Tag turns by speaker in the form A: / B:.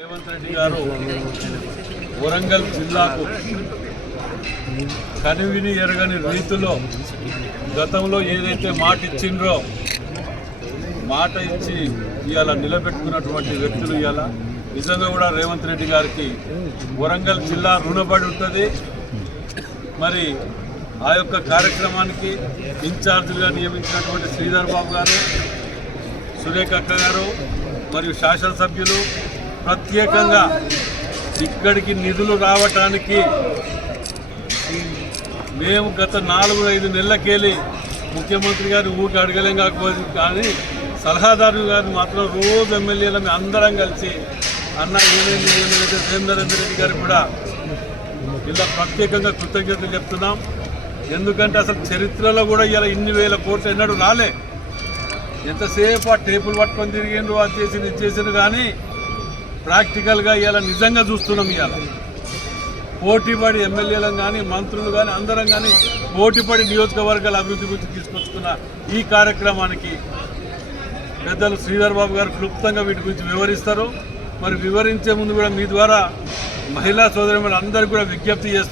A: రేవంత్ రెడ్డి గారు వరంగల్ జిల్లాకు కనివిని ఎరగని రీతిలో గతంలో ఏదైతే మాట ఇచ్చిండ్రో మాట ఇచ్చి ఇవాళ నిలబెట్టుకున్నటువంటి వ్యక్తులు ఇవాళ నిజంగా కూడా రేవంత్ రెడ్డి గారికి వరంగల్ జిల్లా రుణపడి ఉంటుంది. మరి ఆ యొక్క కార్యక్రమానికి ఇన్ఛార్జ్గా నియమించినటువంటి శ్రీధర్ బాబు గారు సురేఖ అక్క గారు మరియు శాసనసభ్యులు ప్రత్యేకంగా ఇక్కడికి నిధులు రావటానికి మేము గత నాలుగు ఐదు నెలలకెళ్ళి ముఖ్యమంత్రి గారిని ఊరికి అడగలేం కాకపోతే కానీ సలహాదారు గారిని మాత్రం రోజు ఎమ్మెల్యేలు మేము అందరం కలిసి అన్న ఏమైంది ఏమైతే సురేందరేందర్ రెడ్డి గారు కూడా ఇలా ప్రత్యేకంగా కృతజ్ఞతలు చెప్తున్నాం. ఎందుకంటే అసలు చరిత్రలో కూడా ఇలా ఇన్ని వేల కోట్లు ఎన్నడూ రాలే. ఎంతసేపు ఆ టేపులు పట్టుకొని తిరిగిండ్రు అది చేసిండు ఇది చేసిండ్రు కానీ ప్రాక్టికల్గా ఇలా నిజంగా చూస్తున్నాం ఇవాళ. పోటీపడి ఎమ్మెల్యేలను కానీ మంత్రులు కానీ అందరం కానీ పోటీపడి నియోజకవర్గాల అభివృద్ధి గురించి తీసుకొచ్చుకున్న ఈ కార్యక్రమానికి పెద్దలు శ్రీధర్ బాబు గారు క్లుప్తంగా వీటి గురించి వివరిస్తారు. మరి వివరించే ముందు కూడా మీ ద్వారా మహిళా సోదరి అందరికీ కూడా విజ్ఞప్తి చేస్తున్నారు